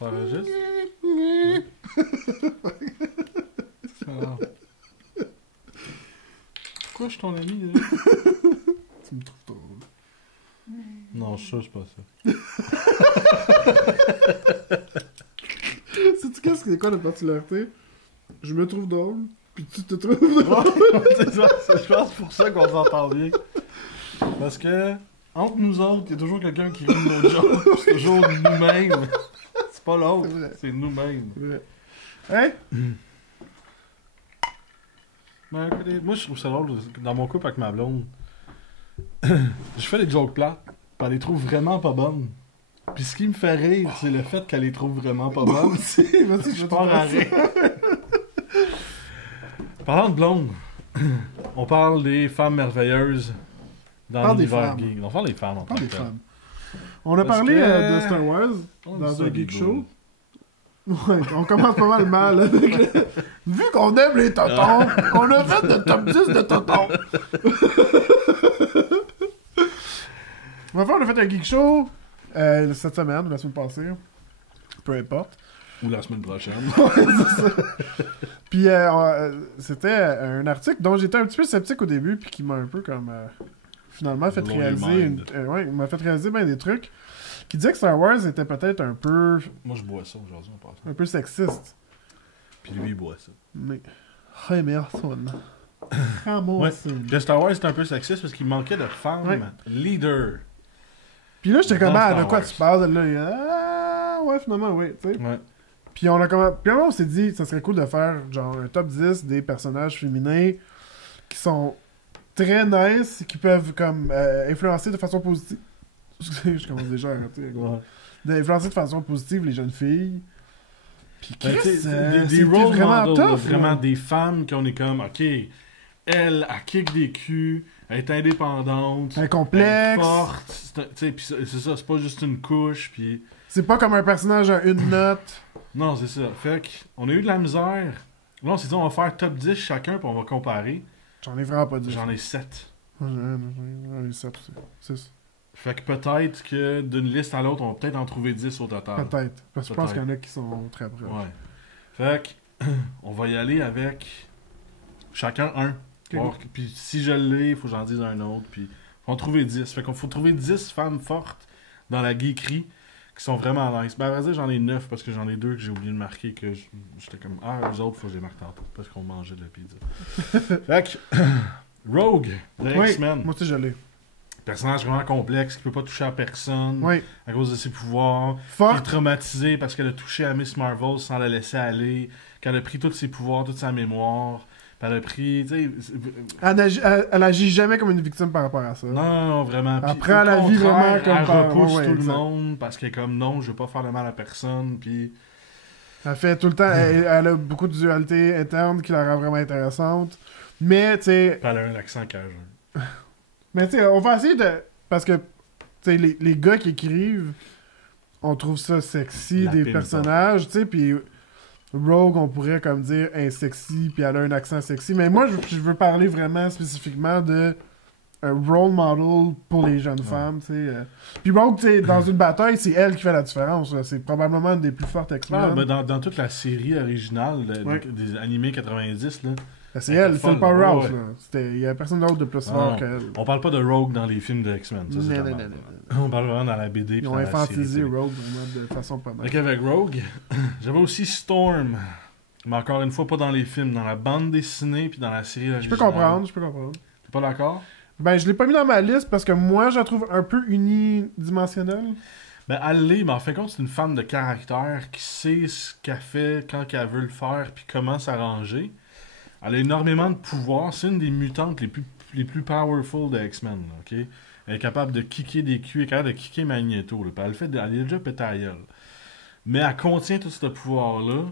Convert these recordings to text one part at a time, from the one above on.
Ça enregistre? Ah. Pourquoi je suis ton ami, là? Tu me trouves drôle. Non, je suis sûr, c'est pas ça. Sais-tu qu'est-ce que c'est quoi notre particularité? Je me trouve drôle, puis tu te trouves drôle. C'est ça, je pense que c'est pour ça qu'on s'entend bien. Parce que, entre nous autres, il y a toujours quelqu'un qui rit de nos jokes. C'est toujours nous-mêmes. C'est pas l'autre, C'est vrai. c'est nous-mêmes. Ouais. Hein? Ben, écoutez, moi, je trouve ça drôle. Dans mon couple avec ma blonde, je fais des jokes plates, puis elle les trouve vraiment pas bonnes. Puis ce qui me fait rire, c'est le fait qu'elle les trouve vraiment pas bonnes. Vas-y, Je pars à rire. Parlant de blonde, on parle des femmes merveilleuses dans Parle des l'univers femmes. geek. On parle des femmes en tant Parle que des tel. femmes. On a Parce parlé que- de Star Wars On dans dit un ça, geek des show. boules. Ouais, on commence pas mal mal avec le... Vu qu'on aime les totons, on a fait le top 10 de totons. On a fait un geek show cette semaine, la semaine passée. Peu importe. Ou la semaine prochaine. Puis c'était un article dont j'étais un petit peu sceptique au début, puis qui m'a un peu comme finalement fait Blow your réaliser mind. ouais, il m'a fait réaliser bien des trucs qui disaient que Star Wars était peut-être un peu Moi, je bois ça aujourd'hui, on passe. sexiste. Puis lui, il boit ça. Mais Emerson. Emerson. Que Star Wars, c'est un peu sexiste parce qu'il manquait de femmes Ouais. leaders. Puis là, j'étais comme, Dans ah, Star de quoi Wars. tu parles? Là, ah, ouais, finalement, oui, tu sais. Ouais. Puis on a comme... Puis on s'est dit, ça serait cool de faire, genre, un top 10 des personnages féminins qui sont très nice, qui peuvent, comme, influencer de façon positive. Excusez, je commence déjà à arrêter. Ouais. D'influencer de façon positive les jeunes filles. Puis Ben, Chris, tu sais, des c'était role vraiment models, tough. là, vraiment là. des femmes qu'on est comme, ok, elle kick des culs, elle est indépendante, Un elle est complexe. forte, tu sais, pis c'est ça, c'est pas juste une couche, puis C'est pas comme un personnage à une note. non, c'est ça. Fait qu'on a eu de la misère. Là, on s'est dit, on va faire top 10 chacun, puis on va comparer. J'en ai vraiment pas dit. J'en ai 7. J'en ai 7 aussi. 6. Fait que peut-être que d'une liste à l'autre, on va peut-être en trouver 10 au total. Peut-être. Parce que je pense Peut-être. qu'il y en a qui sont très proches. Ouais. Fait que, on va y aller avec chacun un. Voir que- Puis si je l'ai, il faut que j'en dise un autre. Puis faut en trouver 10. Fait qu'on faut trouver 10 femmes fortes dans la geekerie qui sont vraiment nice. Ben, à vrai dire, j'en ai 9 parce que j'en ai 2 que j'ai oublié de marquer. Que j'étais comme, ah, eux autres, faut que je les marque tantôt parce qu'on mangeait de la pizza. Fait que, Rogue de Oui, X-Men. moi aussi je l'ai. Personnage vraiment complexe qui peut pas toucher à personne Oui. à cause de ses pouvoirs. Qui est Forte. traumatisée parce qu'elle a touché à Miss Marvel sans la laisser aller. Qu'elle a pris tous ses pouvoirs, toute sa mémoire. Puis elle a pris, tu sais... Elle agit jamais comme une victime par rapport à ça. Non, vraiment. Puis, Elle prend au la vie contraire, vraiment comme elle par- repousse ouais, tout le exact. monde parce qu'elle est comme, non, je veux pas faire de mal à personne. Puis... Elle fait tout le temps... elle a beaucoup de dualité interne qui la rend vraiment intéressante. Mais, tu sais... Puis elle a un accent cajun. Mais, tu sais, on va essayer de... Parce que, tu sais, les gars qui écrivent, on trouve ça sexy, La des pile, personnages, tu sais, puis... Rogue, on pourrait comme dire sexy, puis elle a un accent sexy. Mais moi, je veux parler vraiment spécifiquement de un role model pour les jeunes femmes, tu sais. Puis Rogue, tu sais, dans une bataille, c'est elle qui fait la différence. Là. C'est probablement une des plus fortes X-Men. Ah, ben dans toute la série originale Ouais. des animés 90, là, C'est elle elle, était c'est le folle, powerhouse. ouais. Là. Il y a personne d'autre de plus Ah, fort non. qu'elle. on parle pas de Rogue dans les films de X-Men. Ça, c'est Non, la non, merde. non, non, On parle vraiment dans la BD. Ils puis ont dans la infantilisé série télé. Rogue vraiment de façon pas mal. Fait qu'avec Rogue, j'avais aussi Storm. Mais encore une fois, pas dans les films, dans la bande dessinée puis dans la série originale. Je peux comprendre. T'es pas d'accord? Ben, je l'ai pas mis dans ma liste parce que moi, je la trouve un peu unidimensionnelle. Ben, elle l'est, mais en fin de compte, c'est une femme de caractère qui sait ce qu'elle fait quand elle veut le faire puis comment s'arranger. Elle a énormément de pouvoir. C'est une des mutantes les plus powerful de X-Men, là, ok? Elle est capable de kicker des culs, elle est capable de kicker Magneto, là, puis elle est déjà pété à la gueule. Mais elle contient tout ce pouvoir-là,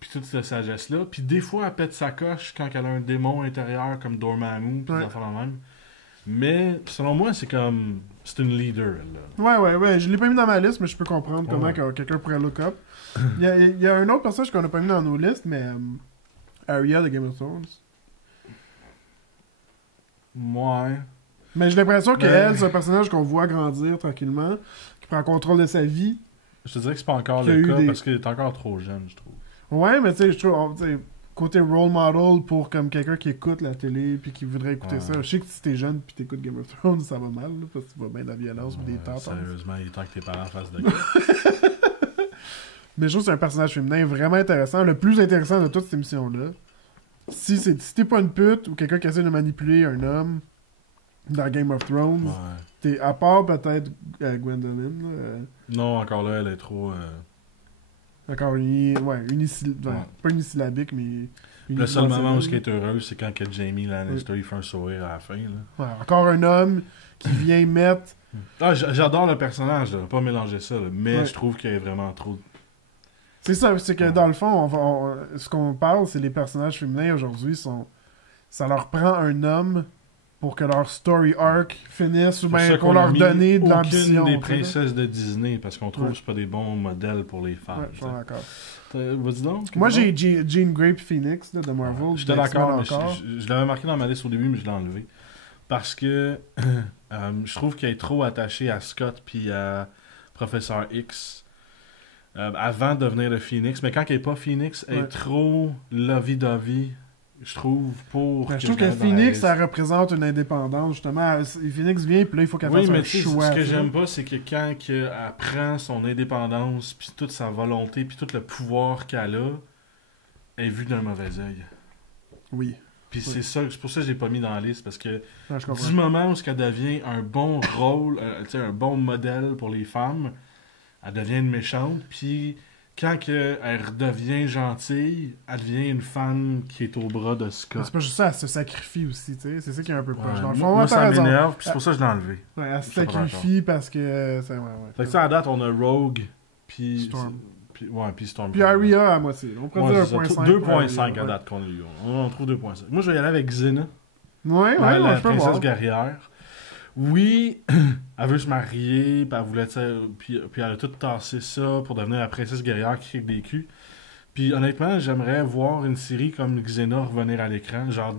puis toute cette sagesse-là, puis des fois, elle pète sa coche quand elle a un démon intérieur comme Dormammu, puis Ouais. des affaires de même. Mais, selon moi, c'est comme... C'est une leader, elle, là. Ouais. Je l'ai pas mis dans ma liste, mais je peux comprendre comment Ouais. que quelqu'un pourrait look up. Il y a un autre personnage qu'on a pas mis dans nos listes, mais Arya de Game of Thrones. Ouais. Mais j'ai l'impression Ben- qu'elle, c'est un personnage qu'on voit grandir tranquillement, qui prend contrôle de sa vie. Je te dirais que c'est pas encore Qu'il y a le eu cas des- parce qu'il est encore trop jeune, je trouve. Ouais, mais tu sais, je trouve, tu sais, côté role model pour comme quelqu'un qui écoute la télé puis qui voudrait écouter Ouais. ça. Je sais que si t'es jeune puis t'écoutes Game of Thrones, ça va mal, là, parce que tu vois bien de la violence puis des Ouais, tentes. sérieusement, il est temps que tes parents fassent de Mais je trouve que c'est un personnage féminin vraiment intéressant, le plus intéressant de toute cette émission-là. Si t'es pas une pute ou quelqu'un qui essaie de manipuler un homme dans Game of Thrones, Ouais. t'es à part peut-être Gwendolyn, là, Non, encore là, elle est trop... encore pas unisyllabique, mais Le seul moment où ce qui unidimensionnelle. est heureux, c'est quand que Jamie Lannister il fait un sourire à la fin. Là. Ouais, encore un homme qui vient mettre. Ah, j'adore le personnage, là, pas mélanger ça, là, mais Ouais. je trouve qu'il y a vraiment trop... C'est ça, c'est que dans le fond, ce qu'on parle, c'est les personnages féminins aujourd'hui ça leur prend un homme pour que leur story arc finisse ou C'est pour bien ça qu'on qu'on a leur mis donner de aucune l'ambition. des tu sais, princesses de Disney, parce qu'on trouve Ouais. que c'est pas des bons modèles pour les là. femmes. Ouais, je suis d'accord. Vas-y donc. Moi, qu'est-ce que j'ai Jean Grey pis Phoenix là, de Marvel. Ouais, j'étais de X-Men d'accord, mais encore. je l'avais marqué dans ma liste au début, mais je l'ai enlevé. Parce que je trouve qu'elle est trop attachée à Scott puis à Professeur X avant de devenir le Phoenix. Mais quand elle est pas Phoenix, elle Ouais. est trop lovey-dovey, je trouve, pour. Ben, je trouve que Phoenix, ça représente une indépendance, justement. Phoenix vient, puis là, il faut qu'elle Oui, fasse mais un tu sais, choix. ce que tu sais. j'aime pas, c'est que quand elle prend son indépendance, puis toute sa volonté, puis tout le pouvoir qu'elle a, elle est vue d'un mauvais œil. Oui, Puis Oui. c'est pour ça que je l'ai pas mis dans la liste, parce que ouais, je comprends. du moment où elle devient un bon rôle, tu sais, un bon modèle pour les femmes, elle devient une méchante, puis quand elle redevient gentille, elle devient une femme qui est au bras de Mais Scott. c'est pas juste ça, elle se sacrifie aussi, tu sais. C'est ça qui est un peu proche. Ouais, Dans le fond, moi, ouais, t'as ça raison. m'énerve, puis c'est pour ça que je l'ai enlevé. Ouais, elle se Je suis pas sacrifie parce que. Ouais. Fait que ça, à date, on a Rogue, puis... Storm. Puis Storm. Puis Arya à moitié. On pourrait Ouais, dire c'est ça. 1.5. 2.5 à date qu'on a eu. On trouve 2.5. Moi, je vais y aller avec Xena. Ouais, La je peux princesse voir. guerrière. Oui, elle veut se marier, puis elle voulait, tu sais, puis elle a tout tassé ça pour devenir la princesse guerrière qui kick des culs. Puis honnêtement, j'aimerais voir une série comme Xena revenir à l'écran, genre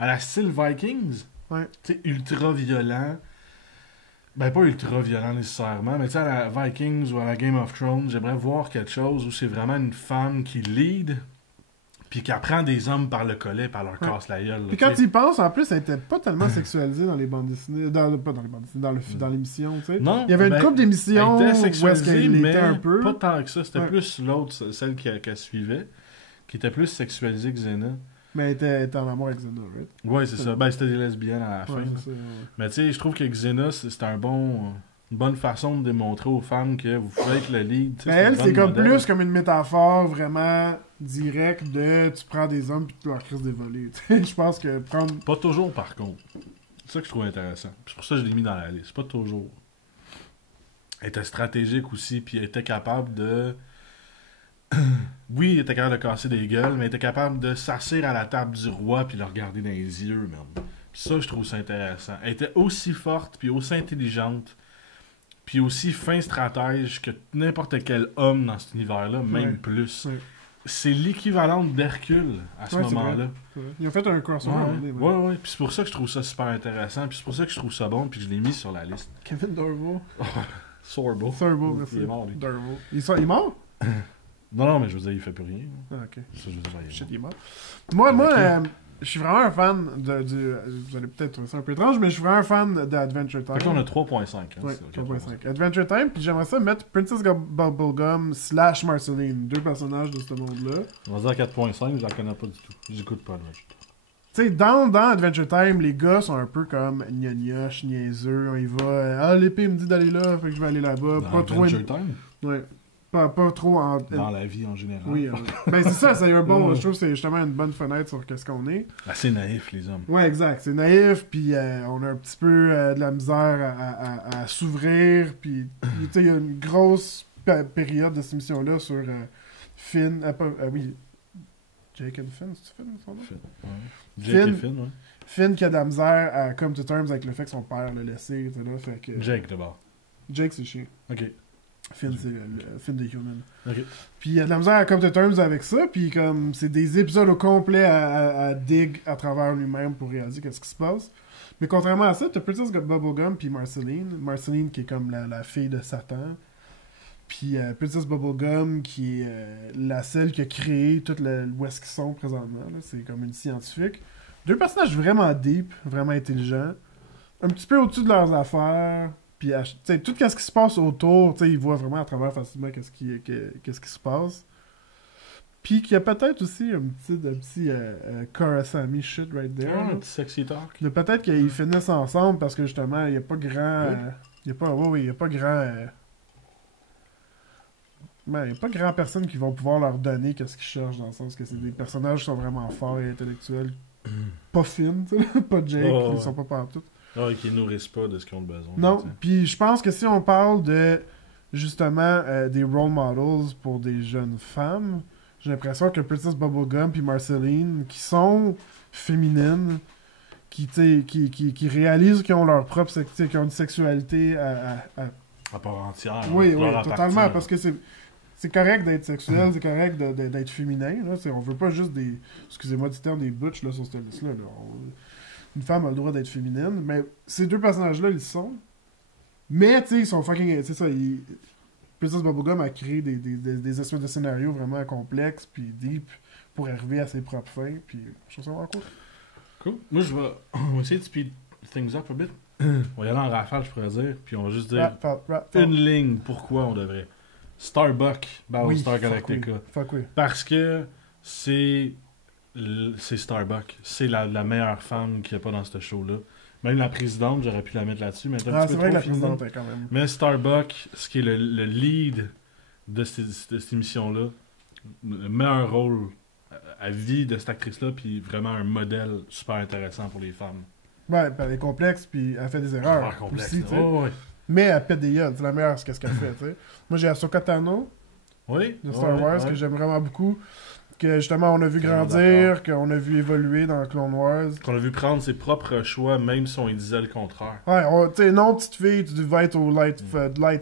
à la style Vikings. Ouais. Tu sais, ultra violent. Ben, pas ultra violent nécessairement, mais tu sais, à la Vikings ou à la Game of Thrones, j'aimerais voir quelque chose où c'est vraiment une femme qui lead, puis qui apprend des hommes par le collet, par leur Ouais. casse la gueule. là, Puis tu quand sais. il pense, en plus, elle était pas tellement sexualisée dans les bandes dessinées. Pas dans les bandes dessinées, dans l'émission, tu sais. Non, Il y avait une ben, couple d'émissions elle où était est-ce sexualisée, qu'elle mais l'était un peu. pas tant que ça. C'était Ouais. plus l'autre, celle qu'elle suivait, qui était plus sexualisée que Xena. Mais elle était en amour avec Xena, right? Ouais, c'est ça. Ben, c'était des lesbiennes à la fin. Ouais, là. c'est ça, ouais. Mais tu sais, je trouve que Xena, c'est une bonne façon de démontrer aux femmes que vous pouvez être le lead. tu sais, Mais une elle, bonne c'est comme modèle. plus comme une métaphore vraiment directe de tu prends des hommes puis tu leur crises des volets. Tu sais, je pense que prendre. Pas toujours, par contre. C'est ça que je trouve intéressant. C'est pour ça que je l'ai mis dans la liste. Pas toujours. Elle était stratégique aussi, puis elle était capable de... Oui, elle était capable de casser des gueules, mais elle était capable de s'asseoir à la table du roi puis le regarder dans les yeux, même. Puis ça, je trouve ça intéressant. Elle était aussi forte, puis aussi intelligente, puis aussi fin stratège que n'importe quel homme dans cet univers-là, même Ouais. plus. Ouais. C'est l'équivalent d'Hercule à ce Ouais, c'est moment-là. C'est vrai. Ils ont fait un crossover. Ouais, ouais. Puis c'est pour ça que je trouve ça super intéressant. Puis c'est pour ça que je trouve ça bon. Puis que je l'ai mis sur la liste. Kevin Darbo. Sorbo. Sorbo, merci. Il est mort, lui. Darbo. Il est mort? Non, mais je veux dire, il fait plus rien. Ah, ok. Ça, je veux dire, il est Shit, mort. il est mort. Moi, Ok. je suis vraiment un fan vous allez peut-être trouver ça un peu étrange, mais je suis vraiment un fan d'Adventure Time. Fait que là, on a 3.5. Hein, Ouais, c'est 3.5. Adventure Time, puis j'aimerais ça mettre Princess Bubblegum / Marceline, deux personnages de ce monde-là. On va dire 4.5, je la connais pas du tout. J'écoute pas Adventure. Tu sais, dans Adventure Time, les gars sont un peu comme gnognoche, niaiseux, on y va, ah l'épée me dit d'aller là, fait que je vais aller là-bas, Dans pas trop... Adventure Time? Ouais, pas trop en... Dans la vie en général. Oui, ben c'est ça, c'est un bon, Ouais. je trouve que c'est justement une bonne fenêtre sur qu'est-ce qu'on est. Assez naïf, les hommes. Ouais, exact. C'est naïf, puis on a un petit peu de la misère à s'ouvrir, puis tu sais, il y a une grosse période de cette émission-là sur Finn, oui, Jake and Finn, c'est Finn son nom? Finn, ouais. Jake Finn. et Finn, ouais. Finn qui a de la misère à come to terms avec le fait que son père l'a laissé, tu sais, là, fait que... Jake, d'abord. Jake, c'est chien. Ok. Finn, c'est le Finn de Human. Ok. Puis il y a de la misère à come to terms avec ça, puis comme c'est des épisodes au complet à dig à travers lui-même pour réaliser qu'est-ce qui se passe. Mais contrairement à ça, t'as Princess Bubblegum puis Marceline. Marceline qui est comme la fille de Satan. Puis Princess Bubblegum, qui est celle qui a créé tout où est-ce qu'ils sont présentement. Là. C'est comme une scientifique. Deux personnages vraiment deep, vraiment intelligents. Un petit peu au-dessus de leurs affaires. Puis tout ce qui se passe autour, ils voient vraiment à travers facilement qu'est-ce qui se passe. Puis qu'il y a peut-être aussi un petit Kurasami shit right there. Un petit sexy talk. Mais peut-être qu'ils finissent ensemble parce que justement, il n'y a pas grand... il n'y a pas... il y a pas grand... il n'y a pas grand personne qui vont pouvoir leur donner qu'est-ce qu'ils cherchent, dans le sens que c'est des personnages qui sont vraiment forts et intellectuels. Pas fines, tu sais. Pas Jake, ils sont pas partout. Ah, et qui nourrissent pas de ce qu'ils ont besoin. Non, puis je pense que si on parle de, justement, des role models pour des jeunes femmes, j'ai l'impression que Princess Bubblegum puis Marceline, qui sont féminines, qui réalisent qu'ils ont leur propre qu'ils ont une sexualité à part entière. Oui, totalement, parce que c'est correct d'être sexuel, c'est correct d'être féminin. Là. On veut pas juste des... Excusez-moi du terme, des butch là, sur cette liste-là. Là. Une femme a le droit d'être féminine, mais ces deux personnages-là, ils sont. Mais, tu sais, ils sont fucking... C'est ça, Princess Bubblegum a créé des espèces de scénarios vraiment complexes, puis deep, pour arriver à ses propres fins, puis je trouve ça vraiment cool. Cool. Moi, on va essayer de speed things up a bit. On va y aller en rafale, je pourrais dire, puis on va juste dire une ligne pourquoi on devrait. Starbuck, Battlestar Galactica. Fuck oui. Parce que c'est Starbuck. C'est la meilleure femme qu'il n'y a pas dans ce show-là. Même la présidente, j'aurais pu la mettre là-dessus, mais c'est vrai que la présidente, quand même. Mais Starbuck, ce qui est le lead de cette émission-là, le meilleur rôle à vie de cette actrice-là, puis vraiment un modèle super intéressant pour les femmes. Ouais, elle est complexe, puis elle fait des erreurs complexe, aussi, ouais. Mais elle pète des gueules, c'est la meilleure, ce qu'elle fait, tu sais. Moi, j'ai Ahsoka Tano de Star Wars, que j'aime vraiment beaucoup. Que justement, on a vu grandir, qu'on a vu évoluer dans Clone Wars. Qu'on a vu prendre ses propres choix, même si on lui disait le contraire. Ouais, tu sais, non, petite fille, tu vas être au light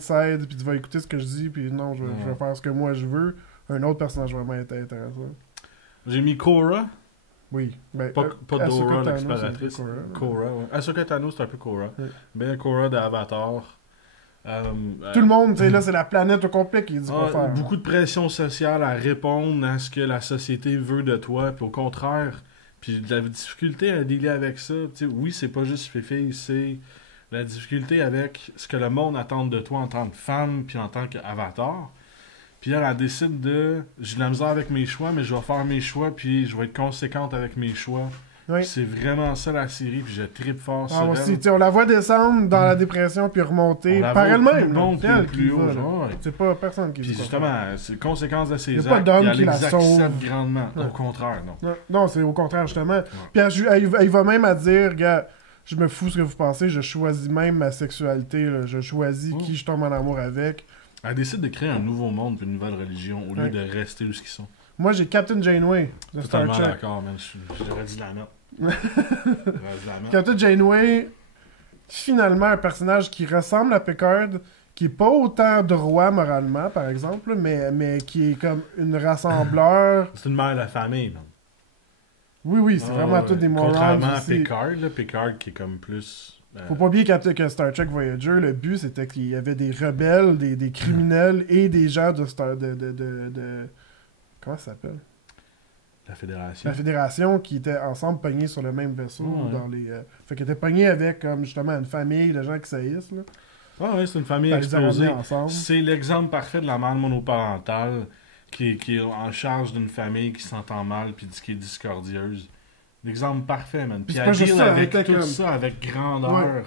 side, puis tu vas écouter ce que je dis, puis non, je vais faire ce que moi je veux. Un autre personnage vraiment intéressant. J'ai mis Korra. Oui. Ben, pas Dora, l'exploratrice. Korra, ouais. Ahsoka Tano, c'est un peu Korra. Ouais. Ben, Korra d'Avatar. Tout le monde, tu sais, là, c'est la planète au complet qui dit quoi faire. Beaucoup de pression sociale à répondre à ce que la société veut de toi, puis au contraire, puis de la difficulté à dealer avec ça. Tu sais, oui, c'est pas juste Fifi, c'est la difficulté avec ce que le monde attend de toi en tant que femme, puis en tant qu'avatar. Puis elle décide j'ai de la misère avec mes choix, mais je vais faire mes choix, puis je vais être conséquente avec mes choix. Oui. C'est vraiment ça la série, puis je trippe fort sur elle. On la voit descendre dans la dépression, puis remonter par elle-même. Plus haut, c'est pas personne qui puis justement, c'est conséquence de ses actes, puis elle les accepte grandement. Ouais. Au contraire, non. Non, c'est au contraire, justement. Ouais. Puis elle va même à dire, gars, je me fous ce que vous pensez, je choisis même ma sexualité, là. Je choisis qui je tombe en amour avec. Elle décide de créer un nouveau monde, puis une nouvelle religion, au lieu de rester où ils sont. Moi, j'ai Captain Janeway de Star Trek. Totalement d'accord, man. J'aurais dit la note. Captain Janeway, finalement, un personnage qui ressemble à Picard, qui est pas autant droit moralement, par exemple, mais qui est comme une rassembleur. C'est une mère de la famille, man. Oui, c'est vraiment tout des morons. Contrairement à Picard, Picard qui est comme plus... Faut pas oublier que Star Trek Voyager, le but c'était qu'il y avait des rebelles, des criminels et des gens de comment ça s'appelle? La Fédération. La Fédération qui étaient ensemble pognés sur le même vaisseau. Dans les, fait qu'ils étaient pognés avec comme justement une famille de gens qui saillissent. Là. Ah oui, c'est une famille explosée. C'est l'exemple parfait de la mère monoparentale qui est en charge d'une famille qui s'entend mal puis qui est discordieuse. L'exemple parfait, man. Puis elle deal avec tout ça avec grandeur. Ouais.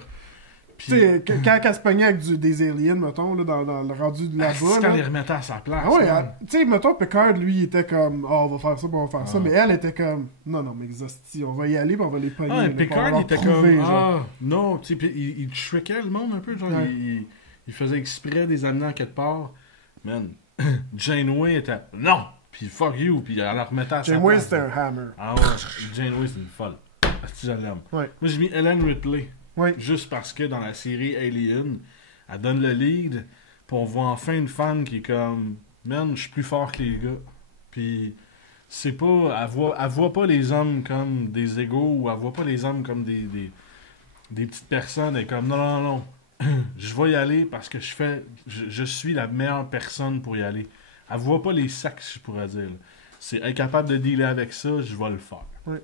Puis... Tu sais, quand elle se pognait avec des aliens, mettons, là, dans le rendu de là-bas. C'est quand les remettait à sa place. Ah ouais, tu sais, mettons, Picard, lui, il était comme, on va faire ça, on va faire ça. Mais elle était comme, non, mais exhaustif, on va y aller, puis on va les pogner. Ah, Picard, il était comme, non, tu sais, il trickait le monde un peu, genre, il faisait exprès des amener en quelque part. Man, Janeway était, non! Puis fuck you, puis elle la remettait à sa place. Janeway, c'était un hammer. Ah ouais, Janeway, c'est une folle. Si je l'aime. Ouais. Moi, j'ai mis Ellen Ripley. Oui. Juste parce que dans la série Alien, elle donne le lead, puis on voit enfin une femme qui est comme, man, je suis plus fort que les gars. Puis c'est pas, elle voit pas les hommes comme des égaux, ou elle voit pas les hommes comme des petites personnes. Elle est comme, non. je vais y aller parce que je suis la meilleure personne pour y aller. Elle voit pas les sacs, je pourrais dire. C'est incapable de dealer avec ça, je vais le faire. Oui.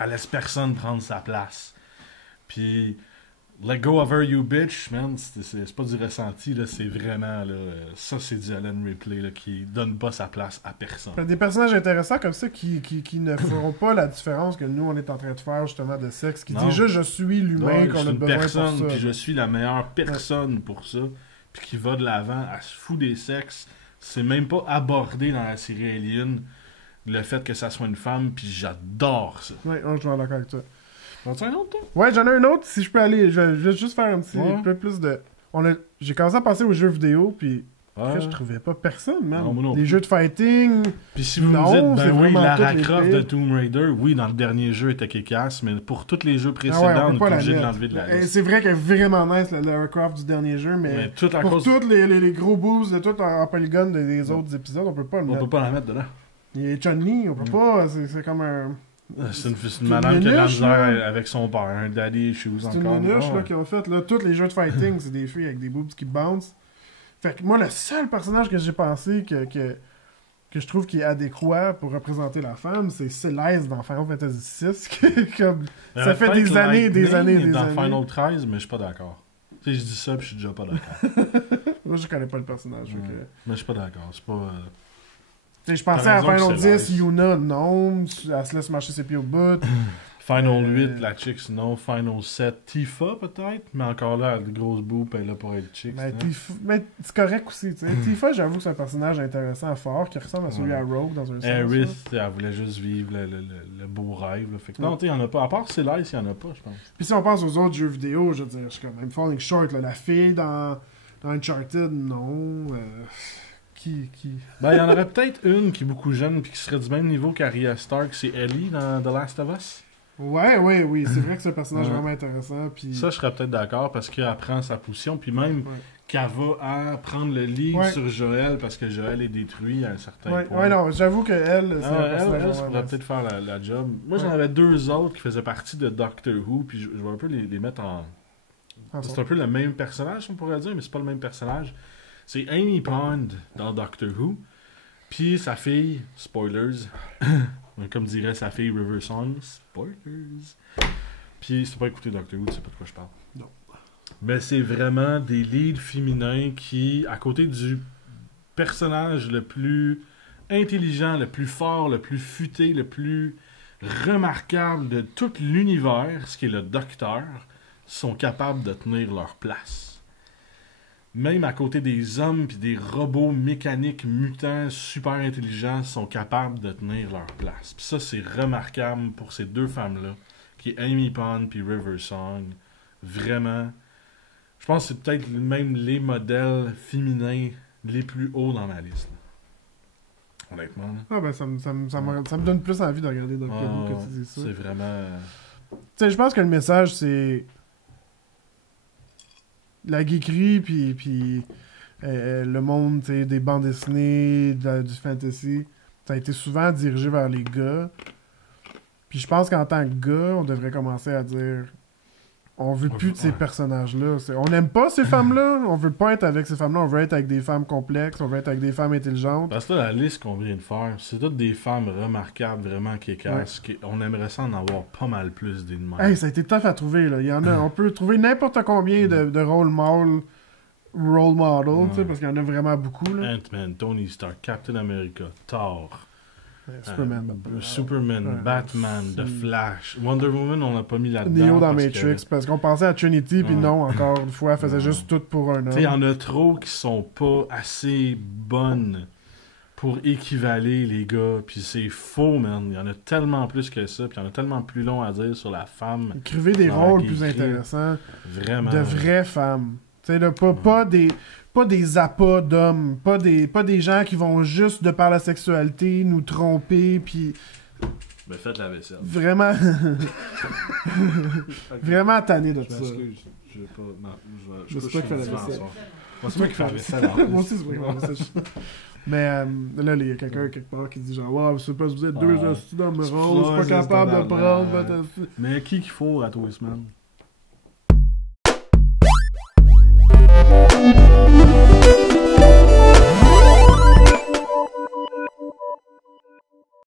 Elle laisse personne prendre sa place. Puis, let go of her, you bitch, man, c'est pas du ressenti, là, c'est vraiment, là, ça c'est du Ellen Ripley, là, qui donne pas sa place à personne. Des personnages intéressants comme ça qui ne feront pas la différence que nous on est en train de faire justement de sexe, qui dit juste je suis l'humain Ouais, qu'on je a suis une besoin personne, pour ça. puis je suis la meilleure personne pour ça, puis qui va de l'avant, elle se fout des sexes, c'est même pas abordé dans la série Alien, le fait que ça soit une femme, puis j'adore ça. Ouais, je suis d'accord avec toi. T'en as un autre, toi? Ouais, j'en ai un autre, si je peux aller, je vais juste faire un petit Ouais. peu plus de... J'ai commencé à passer aux jeux vidéo, puis Ouais. je trouvais pas personne, man. Non, moi non Les plus. jeux de fighting... Puis si vous Non, me dites, c'est ben oui, vraiment Lara toutes les Croft filles. de Tomb Raider, oui, dans le dernier jeu, était kick-ass, mais pour tous les jeux Ah précédents, ouais, on on peut est pas la obligé de mettre. l'enlever de la Et liste. c'est vrai qu'elle est vraiment nice, la Lara Croft du dernier jeu, mais Mais tout à pour cause... tous les gros boosts de tout en polygone des autres épisodes, on peut pas le On mettre. peut pas la mettre dedans. Il y a Chun-Li, on peut pas, c'est comme un... C'est une madame qui a de la Méniche, misère là. avec son père, un daddy issues C'est encore. une niche Ouais. là, qu'ils ont fait. Là, tous les jeux de fighting, c'est des filles avec des boobs qui bounce. Fait que moi, le seul personnage que j'ai pensé que je trouve qui est adéquat pour représenter la femme, c'est Céleste dans Final Fantasy VI. Comme, ça fait des années et des années et des dans années. Final 13, mais je suis pas d'accord. Tu sais, je dis ça, puis je suis déjà pas d'accord. Moi, je connais pas le personnage. Ouais. fait que- Mais je suis pas d'accord. C'est pas... Tu sais, je pensais T'as à raison Final que 10, Céleste. Yuna, non. Elle se laisse marcher ses pieds au bout. Final 8, la chick, non. Final 7, Tifa, peut-être. Mais encore là, elle a de grosses boobs, elle est là pour être chick. Mais c'est correct aussi. tu sais. Tifa, j'avoue que c'est un personnage intéressant, fort, qui ressemble à celui à Rogue dans un sens. Aerith, là. elle voulait juste vivre le beau rêve. Là. Fait que non, Ouais. tu sais, il y en a pas. À part Céleste, il y en a pas, je pense. Puis si on pense aux autres jeux vidéo, je veux dire, je suis quand même falling short. Là, la fille dans Uncharted, non. Qui... Ben, il y en aurait peut-être une qui est beaucoup jeune puis qui serait du même niveau qu'Arya Stark, c'est Ellie dans The Last of Us. Ouais, oui. C'est vrai que c'est un personnage Ouais. vraiment intéressant. Puis... Ça, je serais peut-être d'accord parce qu'elle prend sa position, puis même Ouais. qu'elle va à prendre le lead Ouais. sur Joël parce que Joël est détruit à un certain Ouais, point. ouais, non, j'avoue que elle, c'est Ah, un elle, personnage ça vraiment pourrait nice. peut-être faire la job. Moi, j'en Ouais. avais deux autres qui faisaient partie de Doctor Who, puis je vais un peu les mettre en... C'est un peu le même personnage, on pourrait dire, mais c'est pas le même personnage. C'est Amy Pond dans Doctor Who, puis sa fille, spoilers, comme dirait sa fille River Song, spoilers. Puis si t'as pas écouté Doctor Who, tu sais pas de quoi je parle. Non. Mais c'est vraiment des leads féminins qui, à côté du personnage le plus intelligent, le plus fort, le plus futé, le plus remarquable de tout l'univers, ce qui est le Docteur, sont capables de tenir leur place. Même à côté des hommes puis des robots mécaniques mutants super intelligents sont capables de tenir leur place. Puis ça, c'est remarquable pour ces deux femmes-là, qui est Amy Pond puis River Song. Vraiment, je pense que c'est peut-être même les modèles féminins les plus hauts dans ma liste. Honnêtement. Là. Ah ben ça me donne plus envie de regarder Doctor Who Ah, que tu dis ça. c'est vraiment... Tu sais, je pense que le message, c'est la geekerie, puis le monde, tu sais, des bandes dessinées, du fantasy, ça a été souvent dirigé vers les gars. Puis je pense qu'en tant que gars, on devrait commencer à dire on veut plus de ces personnages-là. On n'aime pas ces femmes-là, on veut pas être avec ces femmes-là, on veut être avec des femmes complexes, on veut être avec des femmes intelligentes. Parce que là, la liste qu'on vient de faire, c'est toutes des femmes remarquables, vraiment qui cassent. On aimerait ça en avoir pas mal plus des de même. Hey, ça a été tough à trouver, là. Il y en a, on peut trouver n'importe combien de role model, tu sais, parce qu'il y en a vraiment beaucoup, là. Ant-Man, Tony Stark, Captain America, Thor, Superman, Ouais, Batman, c'est- The Flash, Wonder Woman, on l'a pas mis là-dedans. Neo dans parce Matrix, parce qu'on pensait à Trinity, puis Ouais. non, encore une fois, elle faisait Ouais. juste tout pour un Tu sais, il y homme. en a trop qui sont pas assez bonnes pour équivaler les gars, puis c'est faux, man. Il y en a tellement plus que ça, puis il y en a tellement plus long à dire sur la femme. Écrivez des dans la rôles plus geekerie. intéressants, Vraiment. de vraies femmes. Tu sais, là, pas des appâts d'hommes, pas des gens qui vont juste, de par la sexualité, nous tromper, puis Ben, faites la vaisselle. vraiment... vraiment tanné de Je ça. m'excuse. Je vais pas. Non, je Je sais pas qui fait la vaisselle. Moi, c'est moi qui fais la vaisselle. Moi aussi, c'est vrai. Moi aussi, Mais là, il y a quelqu'un quelque part qui dit genre, wow, c'est pas vous êtes deux Ah. hosties dans mes C'est rôles, je suis pas pas capable de standard, prendre ouais. votre hostie. Mais qui qu'il faut à tous les semaines?